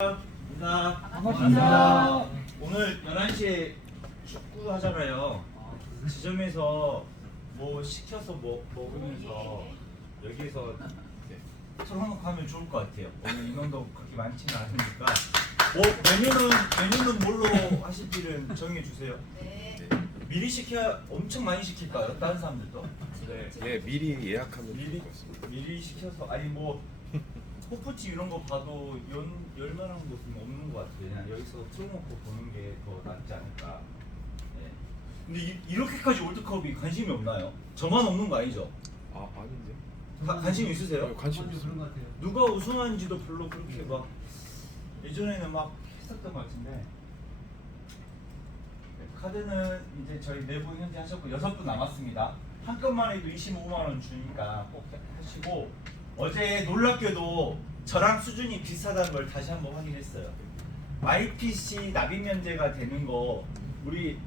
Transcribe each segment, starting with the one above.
반갑습니다. 오늘 11시에 축구 하잖아요. 지점에서 뭐 시켜서 먹으면서 여기에서 토론하면 좋을 것 같아요. 오늘 인원도 그렇게 많지는 않으니까 메뉴는 뭘로 하실지를 정해 주세요. 미리 시켜야 엄청 많이 시킬까요? 다른 사람들도? 네, 예, 미리 예약하면 미리 좋을 것 같습니다. 미리 시켜서 아니 뭐 호프집 이런 거 봐도 열만한 곳은 없는 것 같아요. 그냥 여기서 틀어놓고 보는 게 더 낫지 않을까. 네. 근데 이렇게까지 월드컵이 관심이 없나요? 저만 없는 거 아니죠? 아, 아닌데? 관심 있으세요? 네, 관심 그런 있습니다. 것 같아요. 누가 우승한지도 별로 그렇게 막 예전에는 막 했었던 것 같은데. 네, 카드는 이제 저희 4분 현재 하셨고 6분 남았습니다. 한 건만 해도 25만 원 주니까 꼭 하시고, 어제 놀랍게도 저랑 수준이 비슷하다는 걸 다시 한번 확인했어요. MyPC 납입 면제가 되는 거, 우리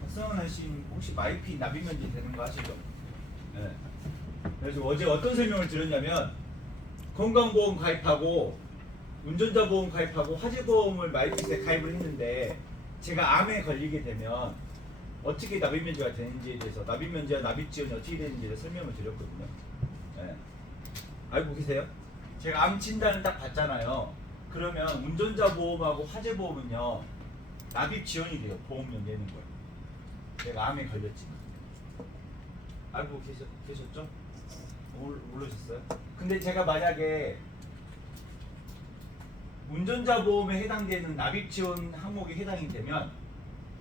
박성원 아저씨 혹시 MyP 납입 면제 되는 거 아시죠? 네. 그래서 어제 어떤 설명을 드렸냐면, 건강보험 가입하고 운전자 보험 가입하고 화재보험을 MyPC에 가입을 했는데, 제가 암에 걸리게 되면 어떻게 납입 면제가 되는지에 대해서, 납입 면제와 납입 지원이 어떻게 되는지를 설명을 드렸거든요. 네. 알고 계세요? 제가 암 진단을 딱 받잖아요. 그러면 운전자 보험하고 화재 보험은요, 납입 지원이 돼요. 보험료 내는 거예요. 내가 암에 걸렸지만. 알고 계셨죠? 모르셨어요? 근데 제가 만약에 운전자 보험에 해당되는 납입 지원 항목에 해당이 되면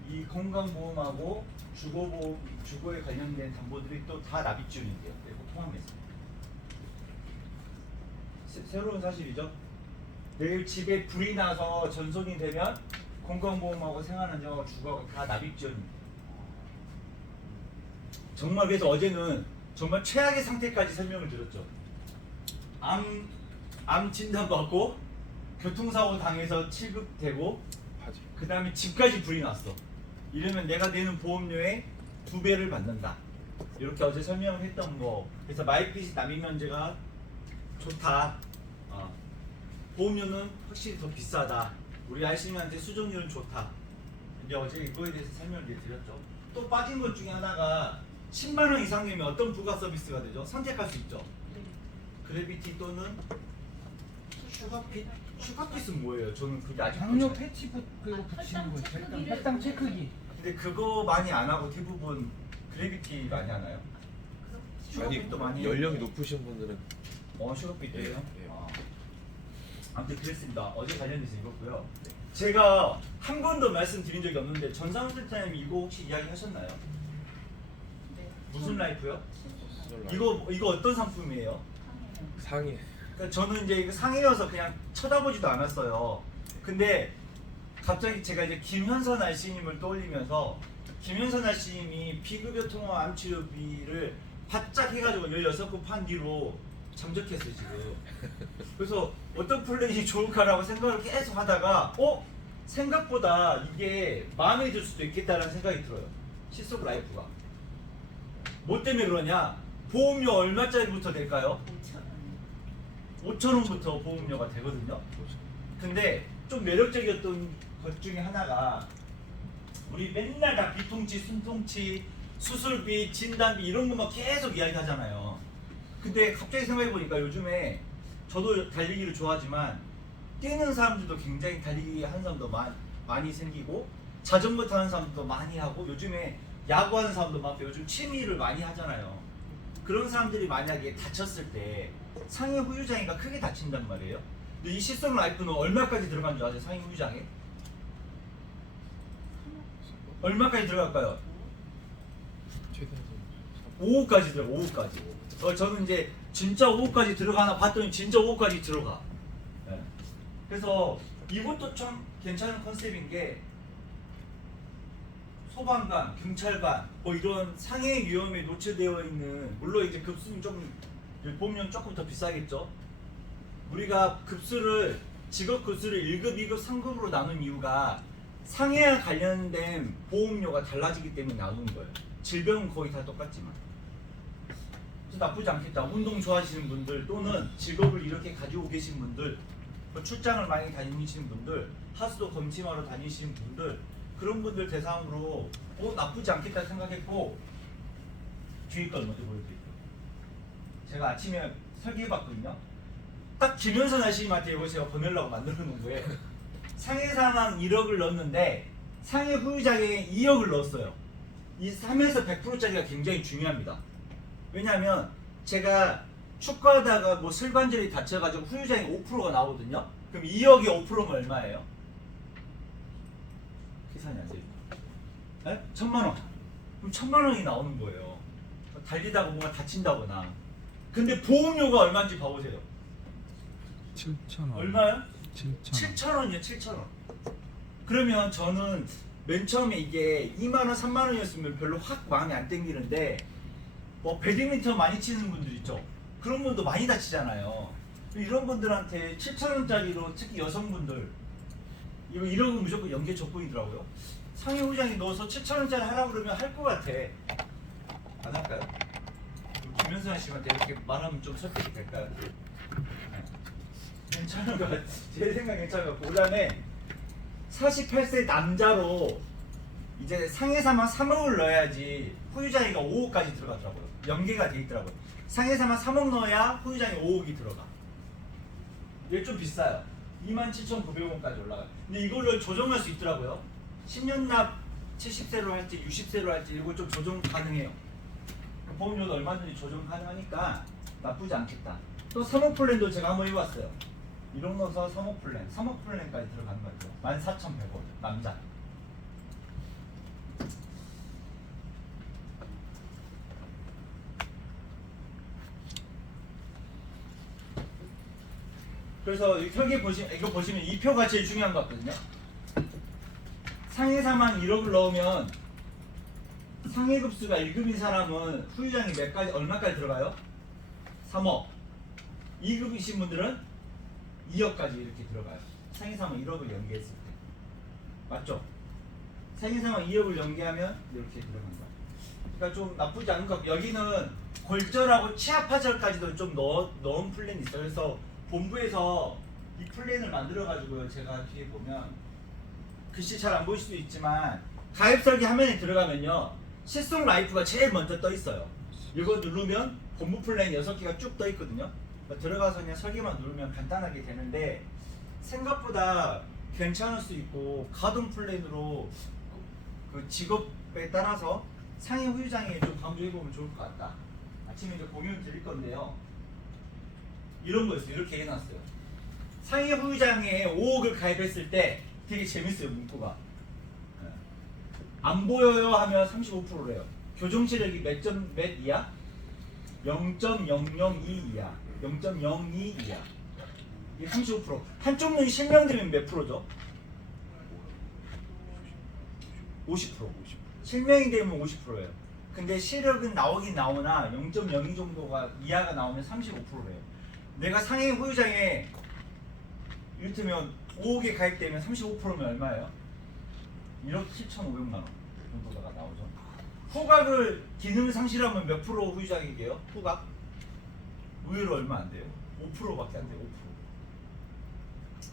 이 건강보험하고 주거보험, 주거에 관련된 담보들이 또 다 납입 지원이 돼요. 그리고 포함해서. 새로운 사실이죠. 내일 집에 불이 나서 전손이 되면 건강보험하고 생활안전하고 주거가 다 납입 지원입니다. 정말 그래서 어제는 정말 최악의 상태까지 설명을 드렸죠. 암 진단 받고 교통사고 당해서 취급되고 하지. 그 다음에 집까지 불이 났어. 이러면 내가 내는 보험료의 2배를 받는다. 이렇게 어제 설명을 했던 거. 그래서 MyPC 납입 면제가 좋다. 보험료는 확실히 더 비싸다. 우리 아이씨님한테 수정률은 좋다. 이제 어제 이거에 대해서 설명을 드렸죠. 또 빠진 것 중에 하나가 10만 원 이상 되면 어떤 부가 서비스가 되죠? 선택할 수 있죠. 그래비티 또는 슈가핏? 슈가핏은 뭐예요? 저는 그게 아직 당뇨 패치 그거 붙이는 거죠. 혈당 체크기. 근데 그거 많이 안 하고 대부분 그래비티 많이 하나요? 아니, 슈가핏도 많이 연령이 높으신 분들은 슈가핏이에요? 예. 아무튼 그랬습니다. 어제 관련해서 읽었고요. 제가 한 번도 말씀드린 적이 없는데 전상훈 센터님 이거 혹시 이야기하셨나요? 무슨 라이프요? 이거 어떤 상품이에요? 상해. 그러니까 저는 이제 이거 상해여서 그냥 쳐다보지도 않았어요. 근데 갑자기 제가 이제 김현선 아씨님을 떠올리면서, 김현선 아씨님이 비급여 통화 암치료비를 바짝 해가지고 16건 판 뒤로 잠적했어요 지금. 그래서 어떤 플랜이 좋을까라고 생각을 계속 하다가 생각보다 이게 마음에 들 수도 있겠다라는 생각이 들어요. 시속 라이프가. 뭐 때문에 그러냐? 보험료 얼마짜리부터 될까요? 5,000원부터 보험료가 되거든요. 근데 좀 매력적이었던 것 중에 하나가, 우리 맨날 다 비통치, 순통치, 수술비, 진단비 이런 것만 계속 이야기하잖아요. 근데 갑자기 생각해보니까 요즘에 저도 달리기를 좋아하지만 뛰는 사람들도 굉장히 달리기 하는 사람도 많이 생기고, 자전거 타는 사람도 많이 하고, 요즘에 야구하는 사람도 많고, 요즘 취미를 많이 하잖아요. 그런 사람들이 만약에 다쳤을 때 상해 후유장애가 크게 다친단 말이에요. 근데 이 시스템 라이프는 얼마까지 들어간 줄 아세요? 상해 후유장애? 얼마까지 들어갈까요? 최대한 5억까지 들어가. 5억까지. 저는 이제 진짜 5억까지 들어가나 봤더니 진짜 5억까지 들어가. 네. 그래서 이것도 참 괜찮은 컨셉인 게, 소방관, 경찰관, 뭐 이런 상해 위험에 노출되어 있는, 물론 이제 급수는 좀 보면 조금 더 비싸겠죠. 우리가 급수를, 직업 급수를 1급, 2급, 3급으로 나눈 이유가 상해와 관련된 보험료가 달라지기 때문에 나누는 거예요. 질병은 거의 다 똑같지만. 그래서 나쁘지 않겠다. 운동 좋아하시는 분들 또는 직업을 이렇게 가지고 계신 분들, 뭐 출장을 많이 다니시는 분들, 하수도 검침하러 다니시는 분들, 그런 분들 대상으로 나쁘지 않겠다 생각했고, 뒤에 걸 먼저 보여드릴게요. 제가 아침에 설계해봤거든요. 딱 김현선 아씨님한테 이거 제가 보내려고 만들어 놓은 거예요. 상해사망 1억을 넣었는데 상해 후유장에 2억을 넣었어요. 이 3에서 100%짜리가 굉장히 중요합니다. 왜냐하면 제가 축구하다가 뭐 슬관절이 다쳐가지고 후유장에 5%가 나오거든요. 그럼 2억에 5%면 얼마예요? 계산이 안 돼요. 네? 1000만원. 그럼 1000만원이 나오는 거예요. 달리다가 뭔가 다친다거나. 근데 보험료가 얼마인지 봐보세요. 7,000원. 얼마요? 7,000원. 7,000원이요. 7,000원. 그러면 저는 맨 처음에 이게 2만원, 3만원이었으면 별로 확 마음이 안 땡기는데, 뭐 배드민턴 많이 치는 분들 있죠. 그런 분도 많이 다치잖아요. 이런 분들한테 7,000원짜리로, 특히 여성분들, 이거 1억은 무조건 연계 조건이더라고요. 상해 후장에 넣어서 7,000원짜리 하라고 그러면 할 것 같아. 안 할까요? 김현선 씨한테 이렇게 말하면 좀 설득이 될까요? 괜찮은 거 같아. 제 생각 괜찮은 거 같고. 그 다음에 48세 남자로 이제 상해사망 3억을 넣어야지 후유장애가 5억까지 들어가더라고요. 연계가 돼 있더라고요. 상해사망 3억 넣어야 후유장애 5억이 들어가. 이게 좀 비싸요. 27,900원까지 올라가요. 근데 이거를 조정할 수 있더라고요. 10년 납 70세로 할지 60세로 할지 이거 좀 조정 가능해요. 보험료도 얼마든지 조정 가능하니까 나쁘지 않겠다. 또 3억 플랜도 제가 한번 해봤어요. 1억 넣어서 3억 플랜, 3억 플랜까지 들어가는 것 같아요. 14,100원 남자. 그래서 이 설계 보시면, 이거 보시면 이 표가 제일 중요한 것 같거든요. 상해사망 1억을 넣으면 상해급수가 1급인 사람은 후유장이 몇 가지, 얼마까지 들어가요? 3억. 2급이신 분들은 2억까지 이렇게 들어가요. 상해사망 1억을 연계했을 때. 맞죠? 상해사망 2억을 연계하면 이렇게 들어간 거예요. 그러니까 좀 나쁘지 않은 것 같고, 여기는 골절하고 치아파절까지도 좀 넣은 플랜이 있어요. 그래서 본부에서 이 플랜을 만들어가지고요. 제가 뒤에 보면 글씨 잘 안 보일 수도 있지만 가입 설계 화면에 들어가면요. 실속 라이프가 제일 먼저 떠 있어요. 이거 누르면 본부 플랜 6개가 쭉 떠 있거든요. 들어가서 그냥 설계만 누르면 간단하게 되는데 생각보다 괜찮을 수 있고 가동 플랜으로 그 직업에 따라서 상해 후유장애 좀 강조해보면 좋을 것 같다. 아침에 이제 공유를 드릴 건데요. 이런 거였어요. 이렇게 해놨어요. 상해 후유장애 5억을 가입했을 때 되게 재밌어요. 문구가. 안 보여요 하면 35%래요. 교정 체력이 몇 이하? 0.002 이하. 0.02 이하. 이게 35%. 한쪽 눈이 실명되면 몇 프로죠? 50%. 실명이 되면 50%예요. 근데 시력은 나오긴 나오나 0.02 정도가 이하가 나오면 35%래요. 내가 상해 후유장애 이를테면 5억에 가입되면 35%면 얼마예요? 1억 7,500만 원 정도가 나오죠. 후각을 기능 상실하면 몇 프로 후유장애게요? 후각? 의외로 얼마 안 돼요. 5%밖에 안 돼요. 5%.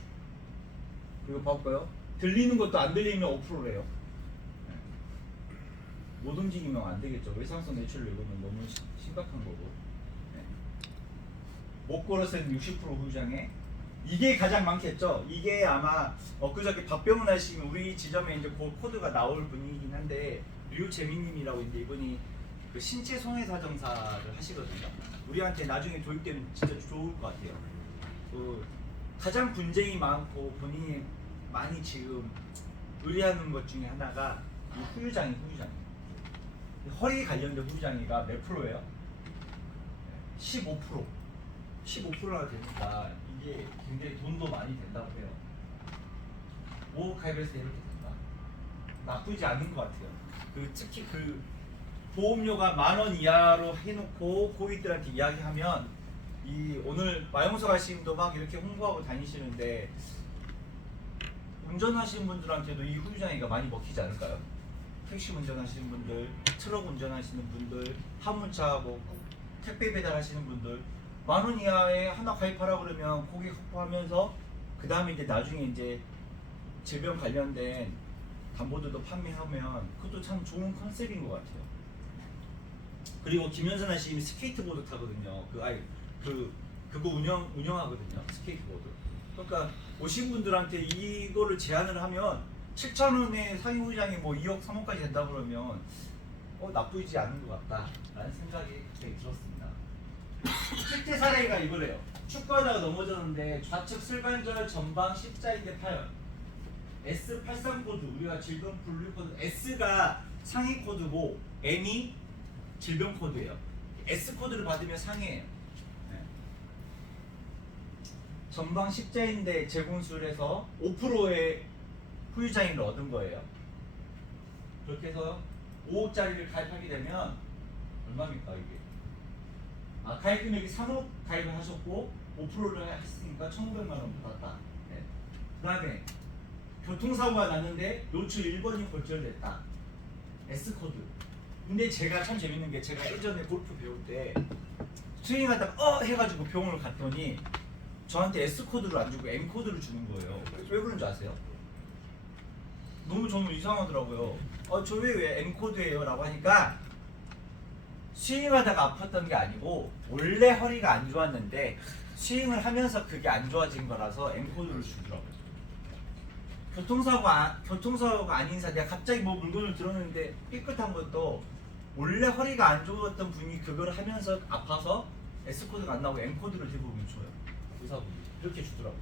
그리고 봐볼까요? 들리는 것도 안 들리면 5%래요. 못 움직이면 안 되겠죠. 외상성 뇌출혈 이거는 너무 심각한 거고. 못 걸었을 60% 후유장애. 이게 가장 많겠죠. 이게 아마 엊그저께 박병훈 아저씨는 우리 지점에 이제 그 코드가 나올 분이긴 한데 류재민님이라고 있는데 이분이 그 신체 손해사정사를 하시거든요. 우리한테 나중에 도입되면 진짜 좋을 것 같아요. 그 가장 분쟁이 많고 본인이 많이 지금 의뢰하는 것 중에 하나가 이 후유장애. 허리 관련된 후유장애가 몇 프로예요? 15%. 15%나 되니까 이게 굉장히 돈도 많이 된다고 해요. 5억 가입했을 때 이렇게 된다. 나쁘지 않은 것 같아요. 특히 그 보험료가 10,000원 이하로 해놓고 고객들한테 이야기하면 이 오늘 마용석 아씨님도 막 이렇게 홍보하고 다니시는데 운전하시는 분들한테도 이 후유장애가 많이 먹히지 않을까요? 택시 운전하시는 분들, 트럭 운전하시는 분들, 화물차하고 택배 배달하시는 분들 10,000원 이하에 하나 가입하라 그러면 고객 확보하면서 그 다음에 이제 나중에 이제 질병 관련된 담보들도 판매하면 그것도 참 좋은 컨셉인 것 같아요. 그리고 김현선 아씨는 스케이트보드 타거든요. 그거 운영하거든요. 스케이트보드. 그러니까 오신 분들한테 이거를 제안을 하면 7,000원에 상위 후장이 뭐 2억 3억까지 된다 그러면 나쁘지 않은 것 같다라는 생각이 되게 들었습니다. 실제 사례가 이거래요. 축구하다가 넘어졌는데 좌측 슬관절 전방 십자인대 파열. S83 코드, 우리가 질병 분류 코드 S가 상위 코드고 M이 질병 코드예요. S 코드를 받으면 상해예요. 네. 전방 십자인대 재공술에서 5%의 후유장애를 얻은 거예요. 그렇게 해서 5억짜리를 가입하게 되면 얼마입니까 이게? 가입 금액이 3억 가입을 하셨고 5%를 했으니까 1,500만 원 받았다. 네. 그 다음에 교통사고가 났는데 노출 1번이 골절됐다. S코드. 근데 제가 참 재밌는 게 제가 예전에 골프 배울 때 스윙하다가 해가지고 병원을 갔더니 저한테 S코드를 안 주고 M코드를 주는 거예요. 왜 그런지 아세요? 너무 저는 이상하더라고요. 저 왜 M코드예요? 라고 하니까 스윙하다가 아팠던 게 아니고 원래 허리가 안 좋았는데 스윙을 하면서 그게 안 좋아진 거라서 M코드를 주더라고요. 교통사고가 아닌 사 내가 갑자기 뭐 물건을 들었는데 삐끗한 것도 원래 허리가 안 좋았던 분이 그걸 하면서 아파서 S코드가 안 나오고 M코드를 대부분 줘요. 의사분이 이렇게 주더라고요.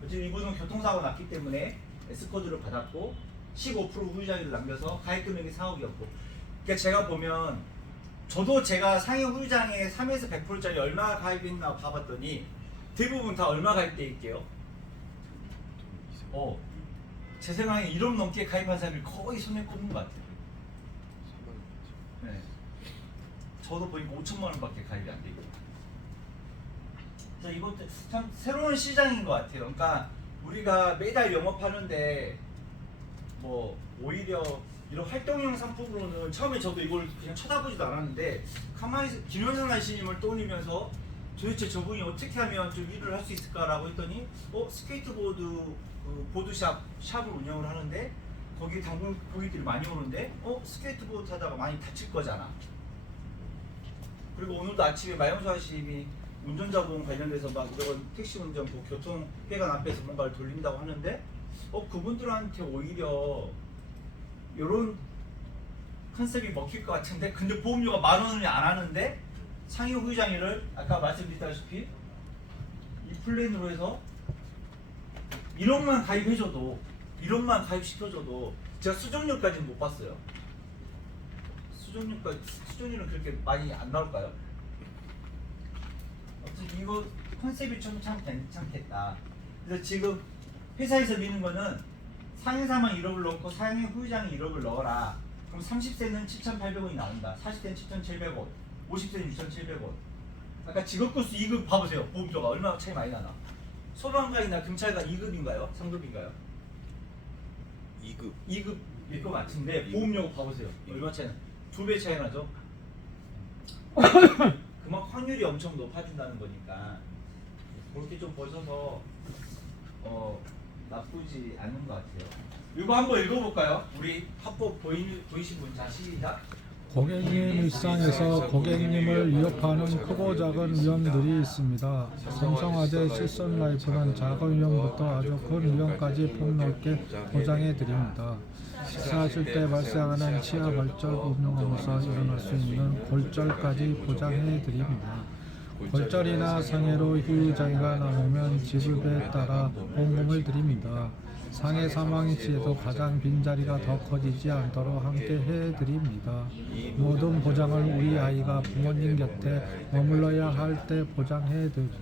어쨌든 이분은 교통사고 났기 때문에 S코드를 받았고 15% 후유장애를 남겨서 가입 금액이 4억이었고 그러니까 제가 보면 저도 제가 상해 후유장애 3에서 100%짜리 얼마 가입했나 봐봤더니 대부분 다 얼마 가입돼 있게요? 제 생각에 1억 넘게 가입한 사람이 거의 손에 꼽는 것 같아요. 네. 저도 보니까 5천만 원밖에 가입이 안 되고. 그래서 이것도 참 새로운 시장인 것 같아요. 그러니까 우리가 매달 영업하는데 뭐 오히려 이런 활동형 상품으로는 처음에 저도 이걸 그냥 쳐다보지도 않았는데 가만히 김현선 아씨님을 떠올리면서 도대체 저분이 어떻게 하면 좀 일을 할 수 있을까라고 했더니 스케이트보드 보드샵을 운영을 하는데 거기 단골 고객들이 많이 오는데 스케이트보드 타다가 많이 다칠 거잖아. 그리고 오늘도 아침에 마영수 아씨님이 운전자보험 관련돼서 막 이런 택시 운전 교통회관 앞에서 뭔가를 돌린다고 하는데 그분들한테 오히려 이런 컨셉이 먹힐 것 같은데 근데 보험료가 10,000원이 안 하는데 상해 후유장애를 아까 말씀드렸다시피 이 플랜으로 해서 1억만 가입해줘도 1억만 가입시켜줘도 제가 수정료까지는 못 봤어요. 수정료는 그렇게 많이 안 나올까요? 아무튼 이거 컨셉이 좀 참 괜찮겠다. 그래서 지금 회사에서 미는 거는 상해사망 1억을 넣고 상해 후유장애 1억을 넣어라. 그럼 30세는 7,800원이 나온다. 40세는 7,700원, 50세는 6,700원. 아까 직업급수 2급 봐보세요. 보험료가 얼마나 차이 많이 나나. 소방관이나 경찰관 2급인가요? 3급인가요? 2급일 것 같은데 보험료 봐보세요. 얼마 차이 나? 2배 차이 나죠? 그만큼 확률이 엄청 높아진다는 거니까 그렇게 좀 보셔서 나쁘지 않은 것 같아요. 이거 한번 읽어볼까요? 우리 합법 보이신 분 자 시작. 고객님 일상에서 고객님을 위협하는 크고 작은 위험들이 있습니다. 삼성화재 실손라이프는 작은 위험부터 아주 큰 위험까지 폭넓게 보장해 드립니다. 식사하실 때 발생하는 치아 발절 부분으로서 일어날 수 있는 골절까지 보장해 드립니다. 골절이나 상해로 후유장애가 남으면 지급에 따라 보험금을 드립니다. 상해 사망 시에도 가장 빈자리가 더 커지지 않도록 함께 해드립니다. 모든 보장을 우리 아이가 부모님 곁에 머물러야 할 때 보장해드립니다.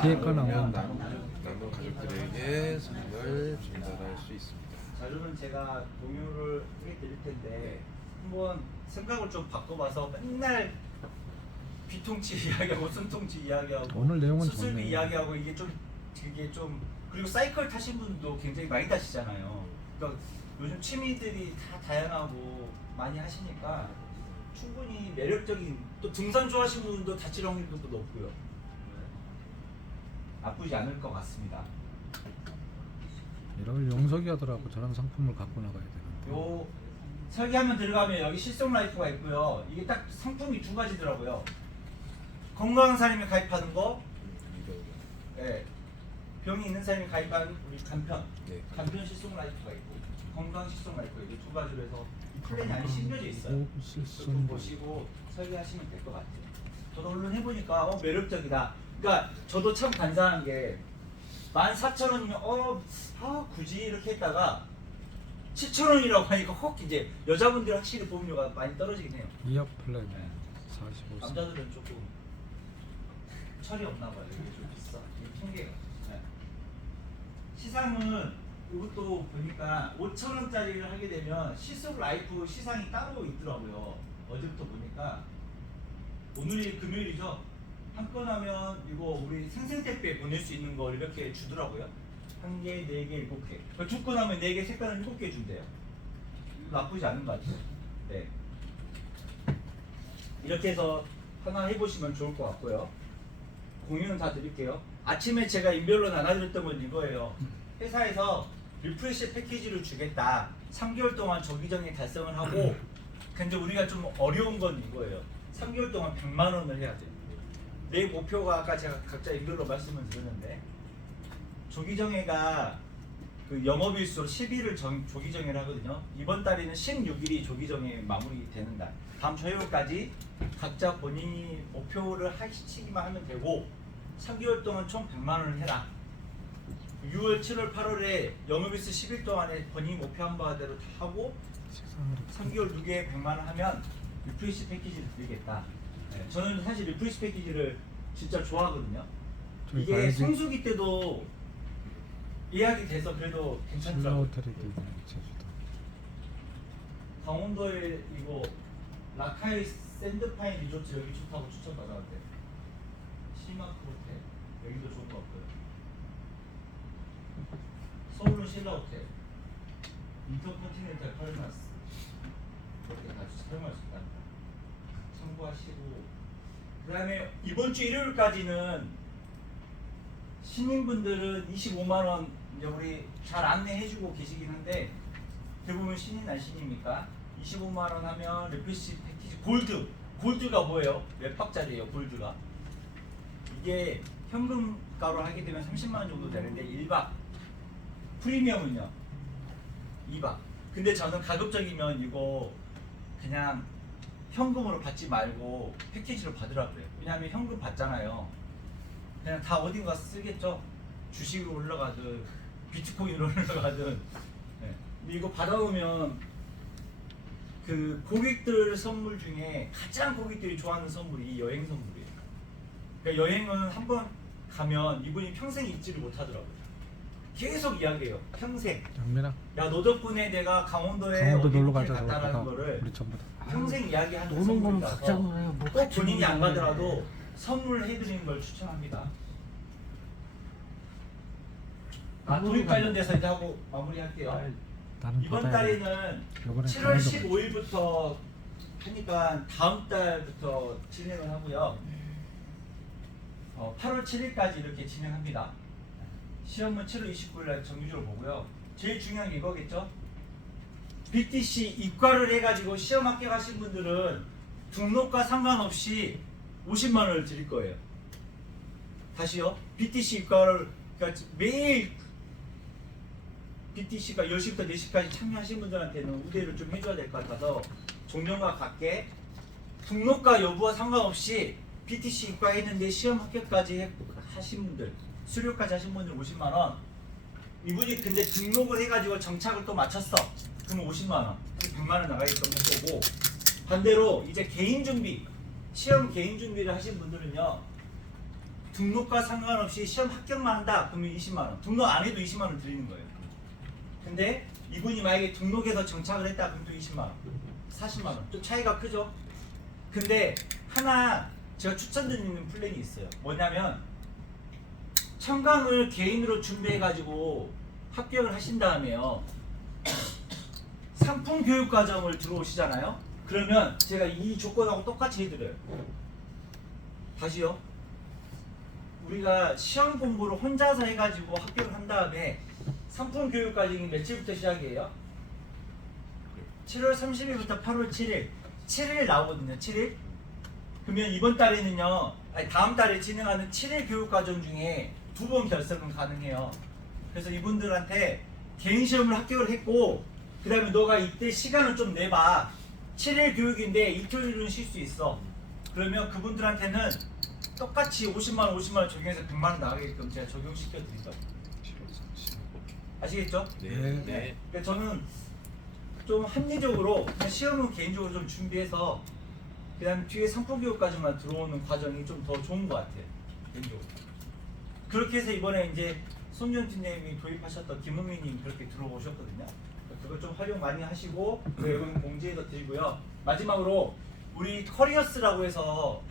기획과 나옵니다. 남은 가족들에게 선물 전달할 수 있습니다. 자료는 제가 공유를 해드릴 텐데 한번 생각을 좀 바꿔봐서 맨날 비통치 이야기하고 숨통치 이야기하고 오늘 내용은 수술비 좋네요. 이야기하고 이게 좀 그리고 사이클 타신 분도 굉장히 많이 타시잖아요. 그러니까 요즘 취미들이 다 다양하고 많이 하시니까 충분히 매력적인 또 등산 좋아하시는 분도 다칠 확률도 높고요. 나쁘지 않을 것 같습니다. 이런 용석이 하더라고. 저런 상품을 갖고 나가야 되는데. 요 설계하면 들어가면 여기 실속 라이프가 있고요. 이게 딱 상품이 두 가지더라고요. 건강한 사람이 가입하는 거, 예, 병이 있는 사람이 가입하는 우리 간편, 네. 간편 실속 라이프가 있고 건강 실속 라이프가 있고 두 가지로 해서 이 플랜이 안에 심겨져 있어요. 좀 보시고 설계하시면 될 것 같아요. 저도 얼른 해보니까 매력적이다. 그러니까 저도 참 간사한 게 14,000원이면 굳이 이렇게 했다가 7,000원이라고 하니까 혹 이제 여자분들 확실히 보험료가 많이 떨어지긴 해요. 이어 플랜 네. 45세. 남자들은 조금 철이 없나 봐요. 이게 좀 비싸. 이게 핑계가. 네. 시상은 이것도 보니까 5,000원짜리를 하게 되면 시속 라이프 시상이 따로 있더라고요. 어제부터 보니까 오늘이 금요일이죠. 한 건 하면 이거 우리 생생택배 보낼 수 있는 거 이렇게 주더라고요. 1개, 4개, 7개. 두 건 하면 4개, 색깔은 7개 준대요. 나쁘지 않은 것 같아요. 네. 이렇게 해서 하나 해보시면 좋을 것 같고요. 공유는 다 드릴게요. 아침에 제가 인별로 나눠드렸던 건 이거예요. 회사에서 리프레시 패키지를 주겠다. 3개월 동안 조기정에 달성을 하고, 근데 우리가 좀 어려운 건 이거예요. 3개월 동안 100만 원을 해야 돼요. 내 목표가 아까 제가 각자 인별로 말씀을 드렸는데, 조기정회가 그 영업일수로 10일을 조기정회를 하거든요. 이번 달에는 16일이 조기정회 마무리되는 날. 다음 토요일까지 각자 본인이 목표를 하시기만 하면 되고 3개월 동안 총 100만 원을 해라. 6월, 7월, 8월에 영업일수 10일 동안에 본인이 목표한 바대로 다 하고 3개월 2개에 100만 원 하면 리프레시 패키지를 드리겠다. 네, 저는 사실 리프레시 패키지를 진짜 좋아하거든요. 이게 가야지. 성수기 때도 예약이 돼서 그래도 신라 괜찮더라고요. 호텔이 있네, 제주도. 강원도에 이거 라카이 샌드파인 리조트 여기 좋다고 추천받았는데 시마크 호텔 여기도 좋은 것 같고요. 서울은 신라 호텔, 인터컨티넨탈 팔마스 그렇게 다 사용할 수 있답니다. 참고하시고 그 다음에 이번 주 일요일까지는 신인분들은 25만 원 이제 우리 잘 안내해주고 계시긴 한데 대부분 신인 안 신입니까? 25만 원 하면 리프레시 패키지 골드가 뭐예요? 몇 박짜리예요? 골드가 이게 현금가로 하게 되면 30만 원 정도 되는데 1박 프리미엄은요 2박. 근데 저는 가급적이면 이거 그냥 현금으로 받지 말고 패키지로 받으라고 그래요. 왜냐하면 현금 받잖아요. 그냥 다 어딘가 쓰겠죠. 주식으로 올라가든 비트코인으로 올라가든. 네. 근데 이거 받아오면 그 고객들 선물 중에 가장 고객들이 좋아하는 선물이 이 여행 선물이에요. 그러니까 여행은 한번 가면 이분이 평생 잊지를 못하더라고요. 계속 이야기해요. 평생. 장민아, 야, 너 덕분에 내가 강원도에 강원도 어디 놀러 호텔 가자고 갔다라는 아까 거를 우리 전부 다. 평생 이야기하는 노는 거는 선물이라서 각자 놀아요. 뭐 꼭 같이 본인이 안 놀아야 가더라도 선물해드리는 걸 추천합니다. 도입 관련돼서 이제 하고 마무리할게요. 나는 이번 받아야 돼. 달에는 요번에 7월 강원도 15일부터 하니까 다음 달부터 진행을 하고요. 8월 7일까지 이렇게 진행합니다. 시험은 7월 29일 날 정규적으로 보고요. 제일 중요한 게 이거겠죠? BTC 입과를 해가지고 시험 합격하신 분들은 등록과 상관없이 50만 원을 드릴 거예요. 다시요. BTC 입과를 그러니까 매일 BTC가 10시부터 4시까지 참여하신 분들한테는 우대를 좀 해줘야 될 것 같아서 종료가 같게 등록과 여부와 상관없이 BTC 입과했는데 시험 합격까지 하신 분들, 수료까지 하신 분들 50만 원. 이분이 근데 등록을 해가지고 정착을 또 마쳤어. 그럼 50만 원. 100만 원 나가게끔 할 거고. 반대로 이제 개인 준비, 시험 개인 준비를 하신 분들은요. 등록과 상관없이 시험 합격만 한다. 그러면 20만 원. 등록 안 해도 20만 원 드리는 거예요. 근데 이분이 만약에 등록해서 정착을 했다. 그럼 또 20만 원. 40만 원. 좀 차이가 크죠? 근데 하나 제가 추천드리는 플랜이 있어요. 뭐냐면 청강을 개인으로 준비해가지고 합격을 하신 다음에요. 상품 교육 과정을 들어오시잖아요. 그러면 제가 이 조건하고 똑같이 해드려요. 다시요. 우리가 시험 공부를 혼자서 해가지고 합격을 한 다음에 상품 교육 과정이 며칠부터 시작이에요? 7월 30일부터 8월 7일 7일 나오거든요. 7일. 그러면 이번 달에는요, 아니 다음 달에 진행하는 7일 교육 과정 중에 2번 결석은 가능해요. 그래서 이분들한테 개인 시험을 합격을 했고, 그 다음에 너가 이때 시간을 좀 내봐. 7일 교육인데 이틀은 쉴 수 있어. 그러면 그분들한테는 똑같이 50만 원 적용해서 100만 원 나가게끔 제가 적용시켜 드리죠. 아시겠죠? 네. 그러니까 저는 좀 합리적으로 그냥 시험은 개인적으로 좀 준비해서 그다음 뒤에 상품 교육까지만 들어오는 과정이 좀 더 좋은 것 같아요. 개인적으로. 그렇게 해서 이번에 이제 손준 팀장님이 도입하셨던 김은미님 그렇게 들어오셨거든요. 그거 좀 활용 많이 하시고 여러분 공지해서 드리고요. 마지막으로 우리 커리어스라고 해서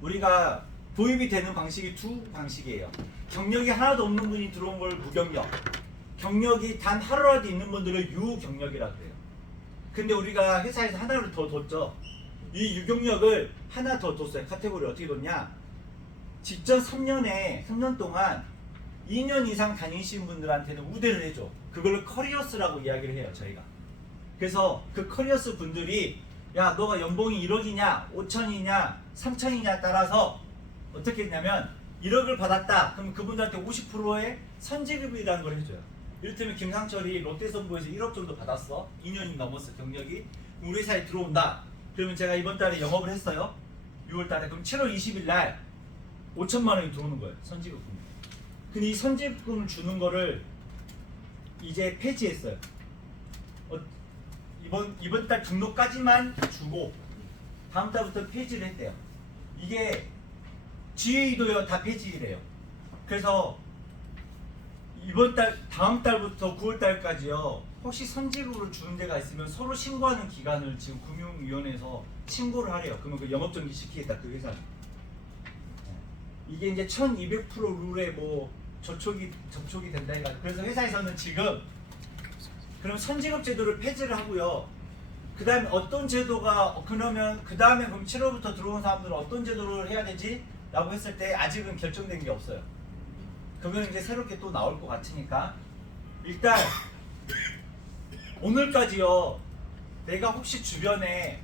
우리가 도입이 되는 방식이 두 방식이에요. 경력이 하나도 없는 분이 들어온 걸 무경력, 경력이 단 하루라도 있는 분들을 유경력이라고 해요. 근데 우리가 회사에서 하나를 더 뒀죠. 이 유경력을 하나 더 뒀어요. 카테고리 어떻게 뒀냐? 직전 3년 동안 2년 이상 다니신 분들한테는 우대를 해줘. 그걸 커리어스라고 이야기를 해요, 저희가. 그래서 그 커리어스 분들이 야, 너가 연봉이 1억이냐, 5천이냐, 3천이냐 따라서 어떻게 했냐면 1억을 받았다. 그럼 그분들한테 50%의 선지급이라는 걸 해줘요. 이를테면 김상철이 롯데선보에서 1억 정도 받았어. 2년이 넘었어, 경력이. 우리 회사에 들어온다. 그러면 제가 이번 달에 영업을 했어요. 6월 달에. 그럼 7월 20일 날 5천만 원이 들어오는 거예요, 선지급금. 근데 이 선지급금을 주는 거를 이제 폐지했어요. 이번 달 등록까지만 주고 다음 달부터 폐지를 했대요. 이게 GA도요 다 폐지래요. 그래서 이번 달 다음 달부터 9월 달까지요. 혹시 선지급을 주는 데가 있으면 서로 신고하는 기간을 지금 금융위원회에서 신고를 하래요. 그러면 그 영업정지 시키겠다, 그 회사는. 이게 이제 1200% 룰에 뭐 접촉이 된다 해가지고. 그래서 회사에서는 지금 그럼 선지급 제도를 폐지를 하고요. 그 다음에 어떤 제도가 그러면 그 다음에 그럼 7월부터 들어온 사람들은 어떤 제도를 해야 되지? 라고 했을 때 아직은 결정된 게 없어요. 그거는 이제 새롭게 또 나올 것 같으니까 일단 오늘까지요. 내가 혹시 주변에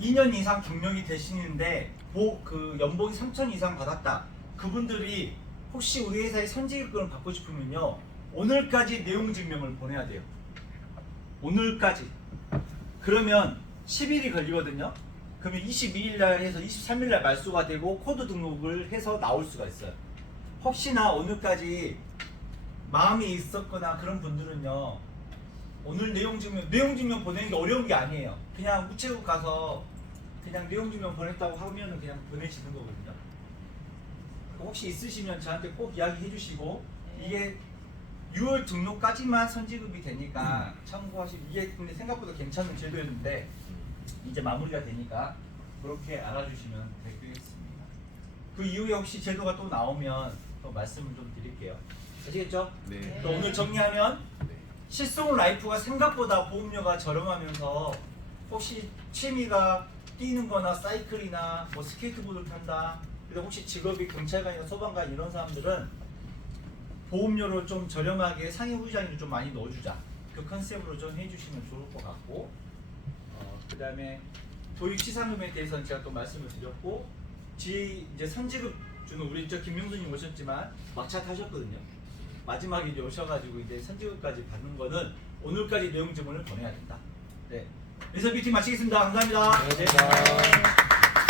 2년 이상 경력이 되시는데 그 연봉이 3천 이상 받았다. 그분들이 혹시 우리 회사에 선지급금을 받고 싶으면요. 오늘까지 내용 증명을 보내야 돼요. 오늘까지. 그러면 10일이 걸리거든요. 그러면 22일 날 해서 23일 날 말소가 되고 코드 등록을 해서 나올 수가 있어요. 혹시나 오늘까지 마음이 있었거나 그런 분들은요. 오늘 내용 증명 보내는 게 어려운 게 아니에요. 그냥 우체국 가서 그냥 내용 증명 보냈다고 하면은 그냥 보내시는 거거든요. 혹시 있으시면 저한테 꼭 이야기해 주시고 이게 6월 등록까지만 선지급이 되니까 참고하시고 이게 근데 생각보다 괜찮은 제도였는데 이제 마무리가 되니까 그렇게 알아주시면 되겠습니다. 그 이후에 혹시 제도가 또 나오면 또 말씀을 좀 드릴게요. 아시겠죠? 네. 또 오늘 정리하면 네. 실송 라이프가 생각보다 보험료가 저렴하면서 혹시 취미가 뛰는 거나 사이클이나 뭐 스케이트보드를 탄다. 근데 혹시 직업이 경찰관이나 소방관 이런 사람들은 보험료를 좀 저렴하게 상해 후유장애를 좀 많이 넣어주자. 그 컨셉으로 좀 해주시면 좋을 것 같고 그 다음에 도입 시상금에 대해서는 제가 또 말씀을 드렸고 이제 선지급 주는 우리 김명수님 오셨지만 막차 타셨거든요. 마지막에 이제 오셔가지고 이제 선지급까지 받는 거는 오늘까지 내용 증문을 보내야 된다. 네. 그래서 미팅 마치겠습니다. 감사합니다. 감사합니다. 네.